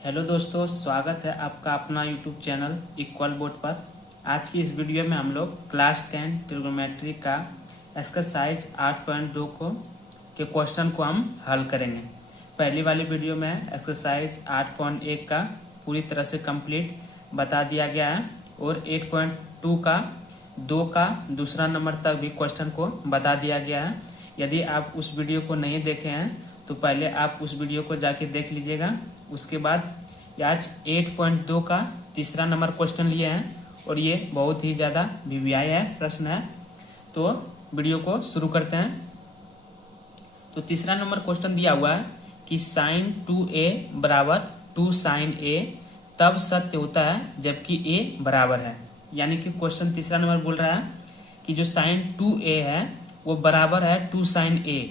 Hello दोस्तों, स्वागत है आपका अपना यूट्यूब चैनल इक्वल बोर्ड पर। आज की इस वीडियो में हम लोग क्लास 10 ट्रिग्नोमेट्री का एक्सरसाइज 8.2 के क्वेश्चन को हम हल करेंगे। पहली वाली वीडियो में एक्सरसाइज 8.1 का पूरी तरह से कंप्लीट बता दिया गया है और 8.2 का 2 का दूसरा नंबर तक भी क्वेश्चन को बता दिया गया है। यदि आप उस वीडियो को नहीं देखे हैं तो पहले आप उस वीडियो को जाके देख लीजिएगा। उसके बाद आज 8.2 का तीसरा नंबर क्वेश्चन लिए हैं और ये बहुत ही ज़्यादा वीवीआई है, प्रश्न है। तो वीडियो को शुरू करते हैं। तो तीसरा नंबर क्वेश्चन दिया हुआ है कि sin 2a बराबर 2 sin a तब सत्य होता है जबकि a बराबर है। यानी कि क्वेश्चन तीसरा नंबर बोल रहा है कि जो sin 2a है वो बराबर है 2 sin a,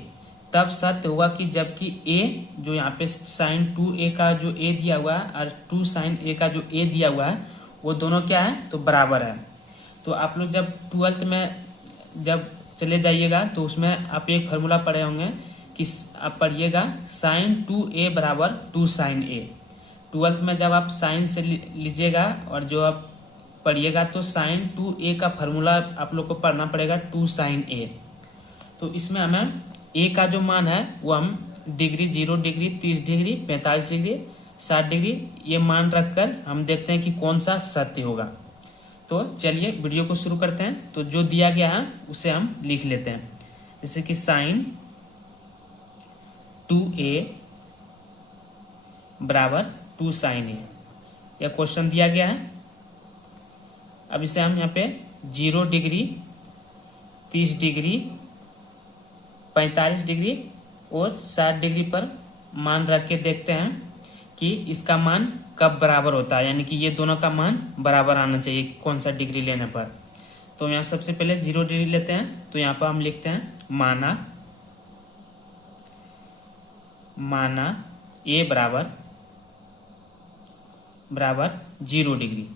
तब सत्य होगा कि जबकि a जो यहाँ पे sin 2a का जो a दिया हुआ है और 2 sin a का जो a दिया हुआ है वो दोनों क्या है तो बराबर है। तो आप लोग जब 12th में जब चले जाइएगा तो उसमें आप एक फार्मूला पढ़े होंगे कि आप पढ़िएगा sin 2a बराबर 2 sin a। 12th में जब आप साइन से लीजिएगा और जो आप पढ़िएगा तो sin 2a का फार्मूला आप लोग को पढ़ना पड़ेगा 2 sin a। तो इसमें हमें a का जो मान है वो हम degree 0 degree 30 degree 45 degree 60 degree ये मान रखकर हम देखते हैं कि कौन सा सत्य होगा। तो चलिए वीडियो को शुरू करते हैं। तो जो दिया गया है उसे हम लिख लेते हैं, जैसे कि sin 2a बराबर 2 sin a, यह क्वेश्चन दिया गया है। अब इसे हम यहाँ पे 0 डिग्री 30 डिग्री 45 डिग्री और 60 डिग्री पर मान रख के देखते हैं कि इसका मान कब बराबर होता है, यानी कि ये दोनों का मान बराबर आना चाहिए कौन सा डिग्री लेने पर। तो यहाँ सबसे पहले 0 डिग्री लेते हैं। तो यहाँ पर हम लिखते हैं माना a बराबर 0 डिग्री।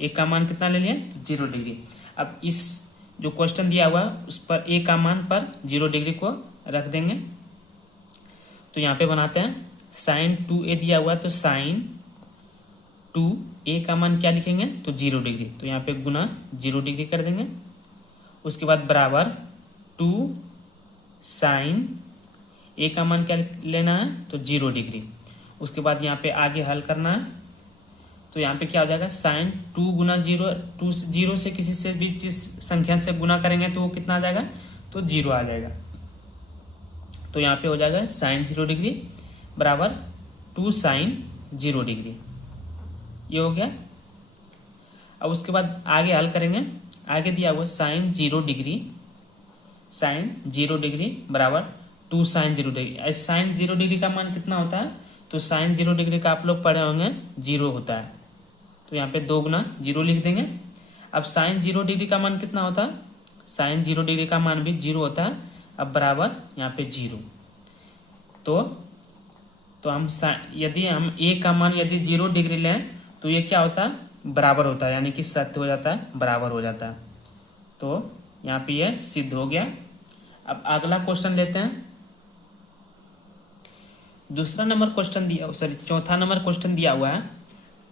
a का मान कितना ले लिए तो 0 डिग्री। अब इस जो क्वेश्चन दिया हुआ उस पर a का मान पर 0 डिग्री को रख देंगे। तो यहाँ पे बनाते हैं sin 2a दिया हुआ तो sin 2a का मान क्या लिखेंगे तो 0 डिग्री। तो यहाँ पे गुना 0 डिग्री कर देंगे। उसके बाद बराबर 2 sin a का मान क्या लेना है तो 0 डिग्री। उसके बाद यहाँ पे आगे हल करना है। तो यहाँ पे क्या हो जाएगा sin 2 गुना 0, 2 0 से किसी से भी जिस संख्या से गुना करेंगे तो वो कितना आ जाएगा तो 0 आ जाएगा। तो यहाँ पे हो जाएगा sin 0 डिग्री बराबर 2 sin 0 डिग्री, ये हो गया। अब उसके बाद आगे हल करेंगे। आगे दिया हुआ sin 0 डिग्री बराबर 2 sin 0 डिग्री। sin 0 डिग्री का मान कितना होता है तो sin 0 डिग्री का आप लोग पढ़े होंगे 0 होता है। तो यहाँ पे 2 गुना 0 लिख देंगे। अब sin 0 डिग्री का मान कितना होता है, sin 0 डिग्री का मान भी 0 होता है। अब बराबर यहाँ पे 0। तो हम यदि हम a का मान यदि 0 डिग्री लें तो ये क्या होता है बराबर होता है, यानी कि सत्य हो जाता है, बराबर हो जाता है। तो यहाँ पे ये सिद्ध हो गया। अब अगला क्वेश्चन लेते हैं। दूसरा नंबर क्वेश्चन दिया चौथा नंबर क्वेश्चन दिया हुआ है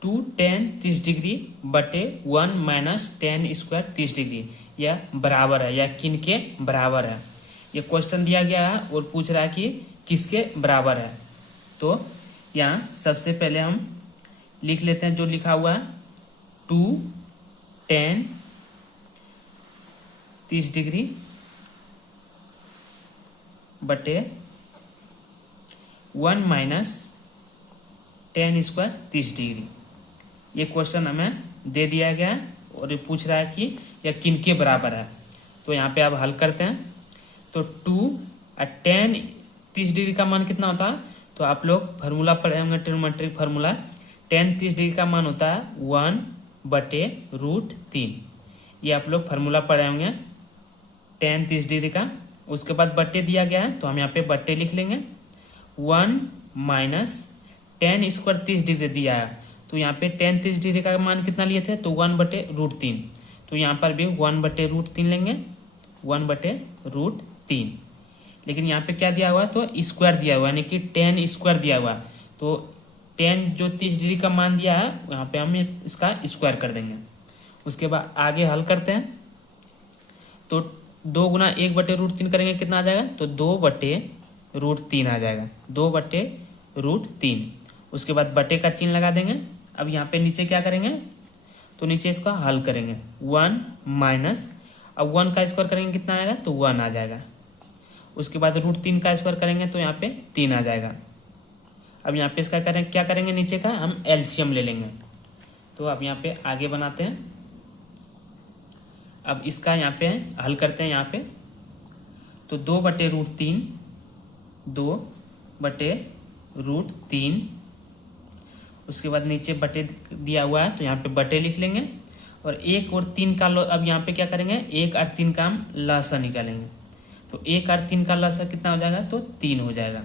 2 tan 30 डिग्री बटे 1 माइनस tan स्क्वायर 30 डिग्री, यह बराबर है या किन के बराबर है। ये क्वेश्चन दिया गया है और पूछ रहा है कि किसके बराबर है। तो यहाँ सबसे पहले हम लिख लेते हैं जो लिखा हुआ है 2 tan 30 डिग्री बटे 1 माइनस tan स्क्वायर 30 डिग्री। ये क्वेश्चन हमें दे दिया गया है और ये पूछ रहा है कि यह किनके बराबर है। तो यहाँ पे आप हल करते हैं। तो 2 tan 30 डिग्री का मान कितना होता है तो आप लोग फार्मूला पढ़े होंगे ट्रिग्नोमेट्रिक फार्मूला। tan 30 डिग्री का मान होता है 1/√3। ये आप लोग फार्मूला पढ़े होंगे tan 30 डिग्री का। उसके बाद बट्टे दिया गया है तो हम यहाँ पे बट्टे लिख लेंगे। 1 माइनस tan स्क्वायर 30 डिग्री दिया है तो यहाँ पे tan 30 डिग्री का मान कितना लिए थे तो 1/√3। तो यहाँ पर भी 1/√3 लेंगे, 1/√3। लेकिन यहाँ पे क्या दिया हुआ तो स्क्वायर दिया हुआ, यानी कि tan स्क्वायर दिया हुआ। तो टेन जो 30 डिग्री का मान दिया है यहाँ पे हम इसका स्क्वायर कर देंगे। उसके बाद आगे हल करते हैं। तो 2 गुना 1/√3 करेंगे, कितना आ जाएगा? तो 2/√3 आ जाएगा, 2/√3। उसके बाद बटे का चिन्ह लगा देंगे। अब यहाँ पे नीचे क्या करेंगे? तो नीचे इसका हल करेंगे। 1 माइनस, अब 1 का स्क्वायर करेंगे कितना आएगा? तो 1 आ जाएगा। उसके बाद √3 का स्क्वायर करेंगे तो यहाँ पे 3 आ जाएगा। अब यहाँ पे इसका क्या करेंगे? नीचे का हम एलसीएम ले लेंगे। तो अब यहाँ पे आगे बनाते हैं। अब इसका यहाँ पे हल करते हैं। यहाँ पे तो 2/√3, 2/√3। उसके बाद नीचे बटे दिया हुआ है तो यहाँ पे बटे लिख लेंगे। और 1 और 3 का अब यहाँ पे क्या करेंगे? 1 और 3 का हम लसा निकालेंगे। तो 1 और 3 का लसा कितना हो जाएगा? तो 3 हो जाएगा।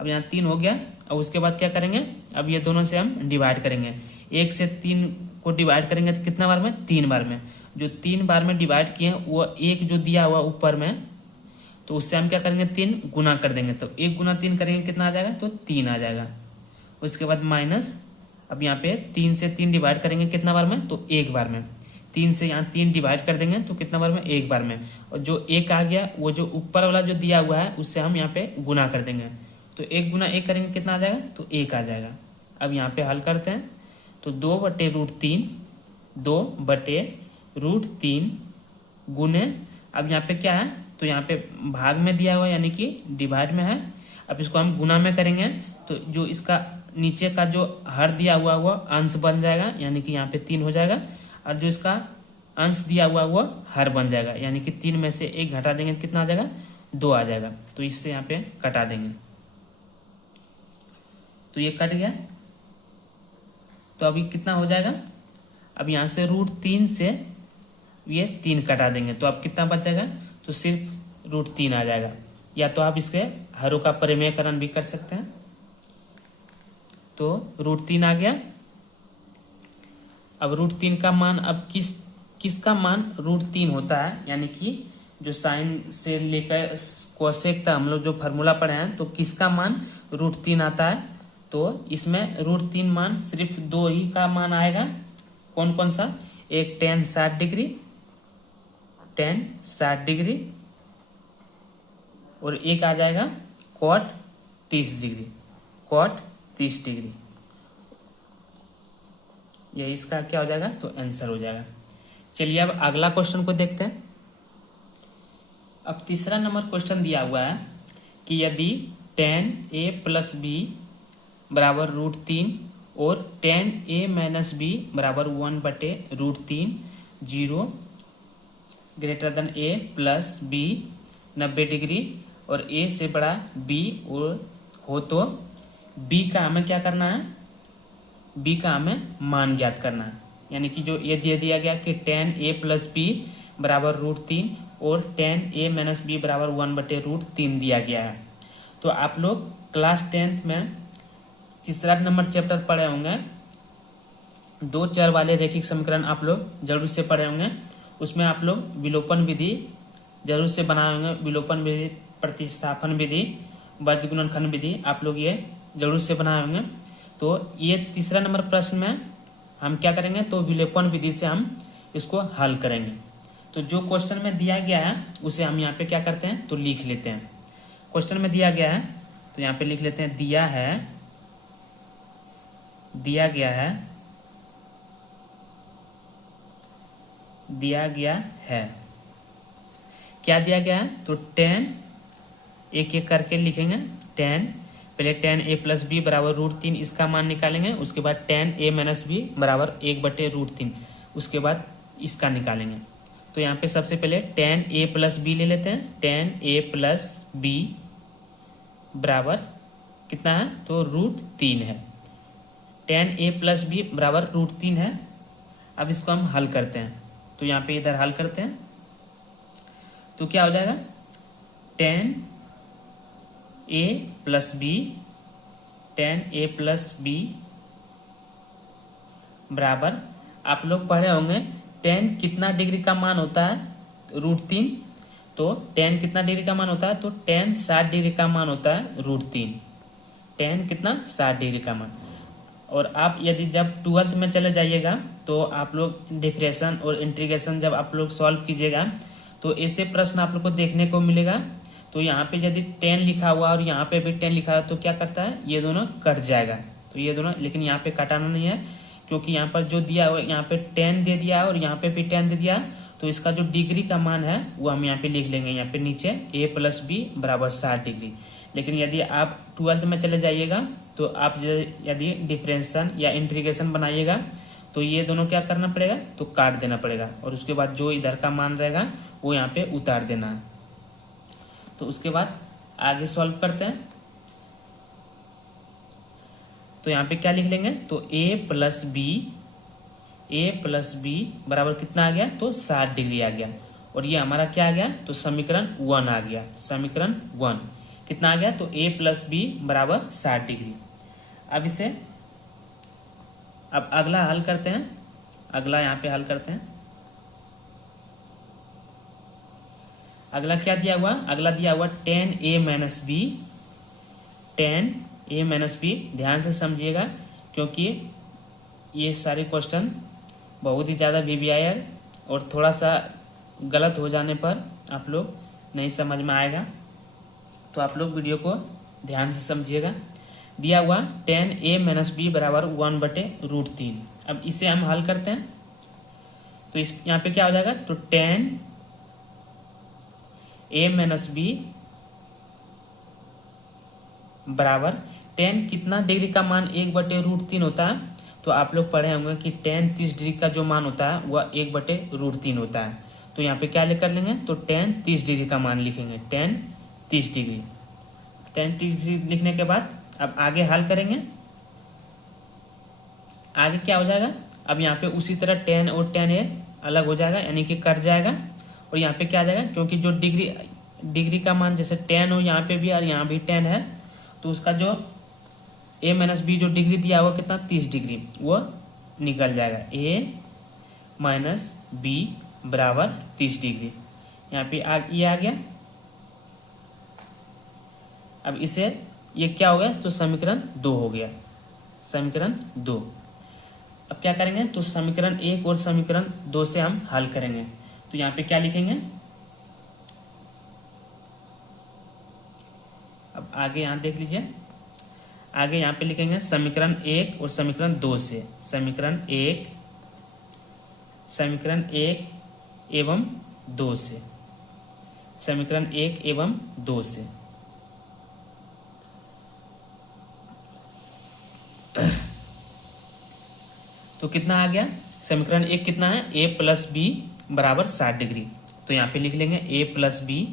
अब यहाँ 3 हो गया। और उसके बाद क्या करेंगे? अब ये दोनों से हम डिवाइड करेंगे। 1 से 3 को डिवाइड करेंगे तो कितना बार में? 3 बार में। जो 3 बार में डिवाइड किए हैं वो 1 जो दिया हुआ ऊपर में, तो उससे हम क्या करेंगे? 3 गुना कर देंगे। तो 1 गुना 3 करेंगे, कितना आ जाएगा? तो 3 आ जाएगा। उसके बाद माइनस, अब यहाँ पे 3 से 3 डिवाइड करेंगे कितना बार में? तो 1 बार में। 3 से यहाँ 3 डिवाइड कर देंगे तो कितना बार में? 1 बार में। और जो 1 आ गया वो जो ऊपर वाला जो दिया हुआ है उससे हम यहाँ पे गुना कर देंगे। तो 1 गुना 1 करेंगे, कितना आ जाएगा? तो 1 आ जाएगा। अब यहाँ पे हल करते हैं। तो 2/√3, 2/√3 गुने, अब यहाँ पे क्या है? तो यहाँ पे भाग में दिया हुआ यानी कि डिवाइड में है। अब इसको हम गुना में करेंगे तो जो इसका नीचे का जो हर दिया हुआ वो अंश बन जाएगा, यानी कि यहाँ पे 3 हो जाएगा। और जो इसका अंश दिया हुआ वो हर बन जाएगा, यानी कि 3 में से 1 घटा देंगे तो कितना आ जाएगा? 2 आ जाएगा। तो इससे यहाँ पे कटा देंगे। तो ये कट गया। तो अभी कितना हो जाएगा? अब यहाँ से √3 से ये 3 कटा देंगे तो अब कितना बच जाएगा? तो सिर्फ √3 आ जाएगा। या तो आप इसके हरों का परिमेयकरण भी कर सकते हैं। तो √3 आ गया। अब √3 का मान, अब किसका मान √3 होता है? यानी कि जो साइन से लेकर कोसेक तक हम लोग जो फार्मूला पढ़े हैं, तो किसका मान √3 आता है? तो इसमें √3 मान सिर्फ 2 ही का मान आएगा। कौन कौन सा? एक tan 60 डिग्री, tan 60 डिग्री, और एक आ जाएगा cot 30 डिग्री, cot 30 डिग्री। ये इसका क्या हो जाएगा? तो आंसर हो जाएगा। चलिए अब अगला क्वेश्चन को देखते हैं। अब तीसरा नंबर क्वेश्चन दिया हुआ है कि यदि tan a + b बराबर √3 और tan a - b बराबर 1/√3, 0 greater than a + b 90 degree और a से बड़ा b और हो, तो b का हमें क्या करना है? b का हमें मान ज्ञात करना है। यानी कि जो ये दिया गया कि tan a + b बराबर √3 और tan a - b बराबर 1/√3 दिया गया है। तो आप लोग क्लास 10th में तीसरा नंबर चैप्टर पढ़े होंगे, 2 चर वाले रैखिक समीकरण आप लोग जरूर से पढ़े होंगे। उसमें आप लोग विलोपन विधि जरूर से बनाए होंगे। विलोपन विधि, प्रतिस्थापन विधि, बीज गुणनखंड विधि आप लोग ये जरूर से बनाए होंगे। तो ये तीसरा नंबर प्रश्न में हम क्या करेंगे? तो विलोपन विधि से हम इसको हल करेंगे। तो जो क्वेश्चन में दिया गया है उसे हम यहाँ पे क्या करते हैं? तो लिख लेते हैं। क्वेश्चन में दिया गया है तो यहाँ पे लिख लेते हैं, दिया गया है। क्या दिया गया है? तो tan, एक एक करके लिखेंगे। tan, पहले tan a + b बराबर √3 इसका मान निकालेंगे। उसके बाद tan a - b बराबर 1/√3, उसके बाद इसका निकालेंगे। तो यहाँ पे सबसे पहले tan a + b ले लेते हैं। tan a + b बराबर कितना है? तो √3 है। tan a + b बराबर √3 है। अब इसको हम हल करते हैं। तो यहाँ पे इधर हल करते हैं तो क्या हो जाएगा? tan a + b बराबर, आप लोग पढ़े होंगे tan कितना डिग्री का मान होता है? √3। तो tan कितना डिग्री का मान होता है? तो tan 60 डिग्री का मान होता है √3। tan कितना? 60 डिग्री का मान। और आप यदि जब 12th में चले जाइएगा तो आप लोग डिफरेंशिएशन और इंटीग्रेशन जब आप लोग सॉल्व कीजिएगा तो ऐसे प्रश्न आप लोग को देखने को मिलेगा। तो यहाँ पे यदि 10 लिखा हुआ और यहाँ पे भी 10 लिखा हुआ तो क्या करता है, ये दोनों कट जाएगा। तो ये दोनों, लेकिन यहाँ पे कटाना नहीं है क्योंकि यहाँ पर जो दिया हुआ यहाँ पे 10 दे दिया और यहाँ पे भी 10 दे दिया। तो इसका जो डिग्री का मान है वो हम यहाँ पे लिख लेंगे, यहाँ पे नीचे a+b बराबर 60 डिग्री। लेकिन यदि आप 12th में चले जाइएगा तो आप यदि डिफरेंशिएशन या इंटीग्रेशन बनाइएगा तो ये दोनों क्या करना पड़ेगा, तो काट देना पड़ेगा और उसके बाद जो इधर का मान रहेगा वो यहाँ पे उतार देना है। तो उसके बाद आगे सॉल्व करते हैं। तो यहाँ पे क्या लिख लेंगे, तो a+b बराबर कितना आ गया, तो 60 डिग्री आ गया। और ये हमारा क्या आ गया, तो समीकरण 1 आ गया। समीकरण 1 कितना आ गया, तो a+b बराबर 60 डिग्री। अब इसे अब अगला हल करते हैं। अगला यहाँ पे हल करते हैं। अगला क्या दिया हुआ, अगला दिया हुआ 10a-b। 10a-b ध्यान से समझिएगा क्योंकि ये सारे क्वेश्चन बहुत ही ज़्यादा VVIR और थोड़ा सा गलत हो जाने पर आप लोग नहीं समझ में आएगा। तो आप लोग वीडियो को ध्यान से समझिएगा। दिया हुआ 10a-b बराबर 1/√3। अब इसे हम हल करते हैं। तो इस यहाँ पे क्या हो जाएगा, तो 10a-b बराबर 10 कितना डिग्री का मान 1/√3 होता है। तो आप लोग पढ़े होंगे कि 10 30 डिग्री का जो मान होता है वह 1/√3 होता है। तो यहाँ पे क्या लेकर लेंगे, तो 10 30 डिग्री का मान लिखेंगे। 10 30 डिग्री 10 30 डिग्री लिखने के बाद अब आगे हल करेंगे। आगे क्या हो जाएगा, अब यहाँ पे उसी तरह 10 और 10a अलग हो जाएगा यानी कि कट जाएगा। और यहाँ पे क्या आ जाएगा, क्योंकि जो डिग्री का मान जैसे 10 हो यहाँ पे भी और यहाँ भी 10 है तो उसका जो a-b जो डिग्री दिया हुआ कितना 30 डिग्री वो निकल जाएगा। a-b बराबर 30 डिग्री। यहाँ पे ये आ गया। अब इसे ये क्या हो गया, तो समीकरण 2 हो गया। समीकरण 2। अब क्या करेंगे, तो समीकरण 1 और समीकरण 2 से हम हल करेंगे। तो यहाँ पे क्या लिखेंगे, अब आगे यहाँ देख लीजिए। आगे यहाँ पे लिखेंगे समीकरण 1 और समीकरण 2 से। समीकरण 1 एवं 2 से। समीकरण 1 एवं 2 से। तो कितना आ गया, समीकरण 1 कितना है, a+b बराबर 60 डिग्री। तो यहाँ पे लिख लेंगे a+b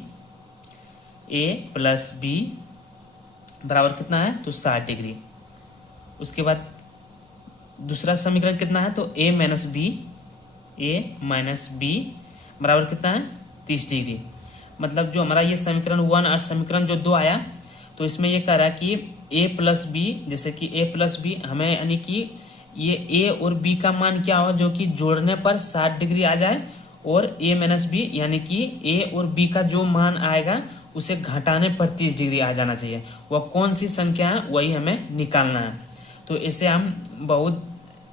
बराबर कितना है, तो 60 डिग्री। उसके बाद दूसरा समीकरण कितना है, तो a-b बराबर कितना है, 30 डिग्री। मतलब जो हमारा ये समीकरण 1 और समीकरण जो 2 आया तो इसमें ये कह रहा है कि a+b, जैसे कि a+b हमें यानी कि ये a और b का मान क्या हो जो कि जोड़ने पर 60 डिग्री आ जाए, और a-b यानी कि a और b का जो मान आएगा उसे घटाने पर 30 डिग्री आ जाना चाहिए। वह कौन सी संख्या है वही हमें निकालना है। तो इसे हम बहुत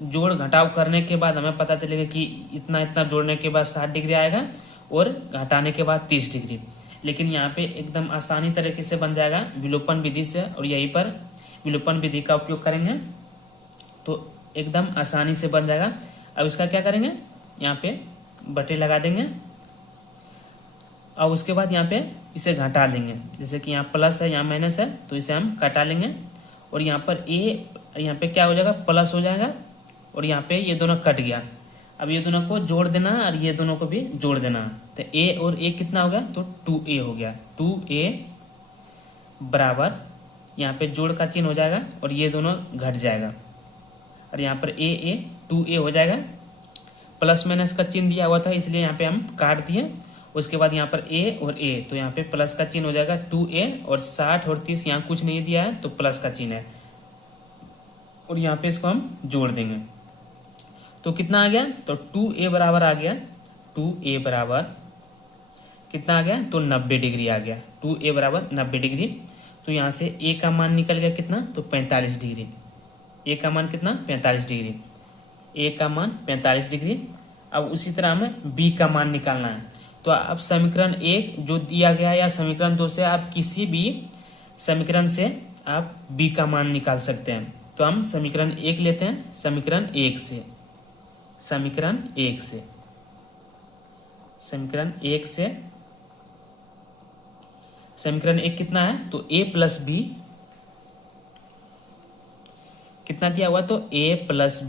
जोड़ घटाव करने के बाद हमें पता चलेगा कि इतना इतना जोड़ने के बाद 60 डिग्री आएगा और घटाने के बाद 30 डिग्री। लेकिन यहाँ पे एकदम आसानी तरीके से बन जाएगा विलोपन विधि से, और यहीं पर विलोपन विधि का उपयोग करेंगे तो एकदम आसानी से बन जाएगा। अब इसका क्या करेंगे, यहाँ पे बटे लगा देंगे और उसके बाद यहाँ पे इसे घटा लेंगे। जैसे कि यहाँ प्लस है यहाँ माइनस है तो इसे हम घटा लेंगे, और यहाँ पर यहाँ पे क्या हो जाएगा, प्लस हो जाएगा, और यहाँ पे ये दोनों कट गया। अब ये दोनों को जोड़ देना और ये दोनों को भी जोड़ देना। तो a और a कितना हो गया, तो 2a हो गया। 2a बराबर यहाँ पे जोड़ का चिन्ह हो जाएगा और ये दोनों घट जाएगा, और यहाँ पर a 2a हो जाएगा। प्लस माइनस का चिन्ह दिया हुआ था इसलिए यहाँ पे हम काट दिए। उसके बाद यहाँ पर a और a, तो यहाँ पे प्लस का चिन्ह हो जाएगा 2a, और 60 और 30 यहाँ कुछ नहीं दिया है तो प्लस का चिन्ह है, और यहाँ पे इसको हम जोड़ देंगे। तो कितना आ गया, तो 2a बराबर आ गया। 2a बराबर कितना आ गया, तो 90 डिग्री आ गया। 2a बराबर 90 डिग्री। तो यहाँ से a का मान निकल गया कितना, तो 45 डिग्री। ए का मान कितना 45 डिग्री, ए का मान 45 डिग्री। अब उसी तरह हमें बी का मान निकालना है। तो अब समीकरण 1 जो दिया गया है या समीकरण 2 से आप किसी भी समीकरण से आप बी का मान निकाल सकते हैं। तो हम समीकरण 1 लेते हैं, समीकरण 1 से समीकरण 1 समीकरण 1 कितना है, तो a प्लस बी कितना दिया हुआ, तो a प्लस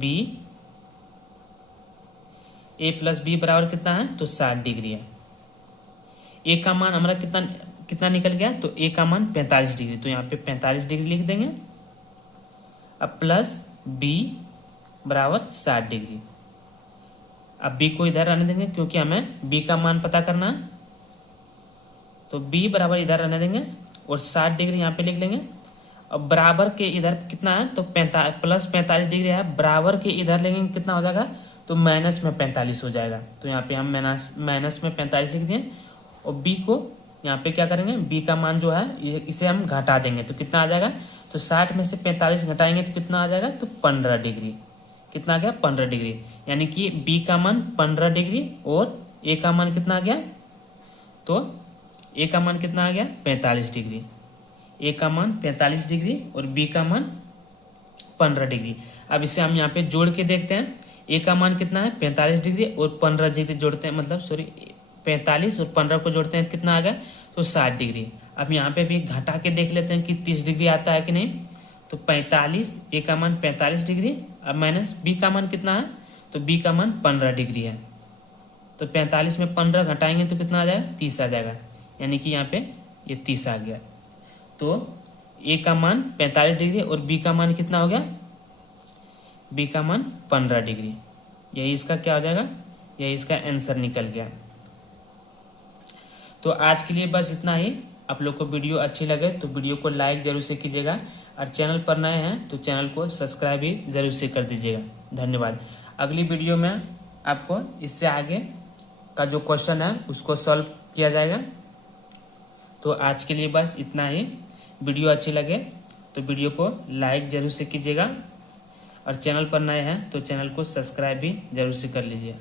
बी बराबर कितना है, तो 60 डिग्री है। a का मान हमारा कितना निकल गया, तो a का मान 45 डिग्री, तो यहाँ पे 45 डिग्री लिख देंगे। अब प्लस b बराबर 60 डिग्री। अब b को इधर रहने देंगे क्योंकि हमें b का मान पता करना है, तो b बराबर इधर रहने देंगे और 60 डिग्री यहाँ पे लिख लेंगे। अब बराबर के इधर कितना है, तो प्लस 45 डिग्री है, बराबर के इधर लेंगे कितना हो जाएगा, तो माइनस में 45 हो जाएगा। तो यहाँ पे हम माइनस में 45 लिख दिए और b को यहाँ पे क्या करेंगे, b का मान जो है इसे हम घटा देंगे। तो कितना आ जाएगा, तो 60 में से 45 घटाएंगे तो कितना आ जाएगा, तो 15 डिग्री। कितना आ गया, 15 डिग्री। यानी कि b का मान 15 डिग्री और a का मान कितना आ गया, तो a का मान कितना आ गया, 45 डिग्री। a का मान 45 डिग्री और b का मान 15 डिग्री। अब इसे हम यहाँ पे जोड़ के देखते हैं। a का मान कितना है, 45 डिग्री और 15 डिग्री जोड़ते हैं, मतलब सॉरी 45 और 15 को जोड़ते हैं कितना आ गया, तो 60 डिग्री। अब यहाँ पे भी घटा के देख लेते हैं कि 30 डिग्री आता है कि नहीं। तो 45, a का मान 45 डिग्री, अब माइनस b का मान कितना है, तो b का मान 15 डिग्री है। तो 45 में 15 घटाएंगे तो कितना आ जाएगा, 30 आ जाएगा। यानी कि यहाँ पे ये 30 आ गया। तो a का मान 45 डिग्री और b का मान कितना हो गया, b का मान 15 डिग्री। यही इसका क्या हो जाएगा, यही इसका आंसर निकल गया। तो आज के लिए बस इतना ही। आप लोग को वीडियो अच्छी लगे तो वीडियो को लाइक जरूर से कीजिएगा और चैनल पर नए हैं तो चैनल को सब्सक्राइब भी जरूर से कर दीजिएगा। धन्यवाद। अगली वीडियो में आपको इससे आगे का जो क्वेश्चन है उसको सॉल्व किया जाएगा। तो आज के लिए बस इतना ही। वीडियो अच्छी लगे तो वीडियो को लाइक जरूर से कीजिएगा और चैनल पर नए हैं तो चैनल को सब्सक्राइब भी जरूर से कर लीजिए।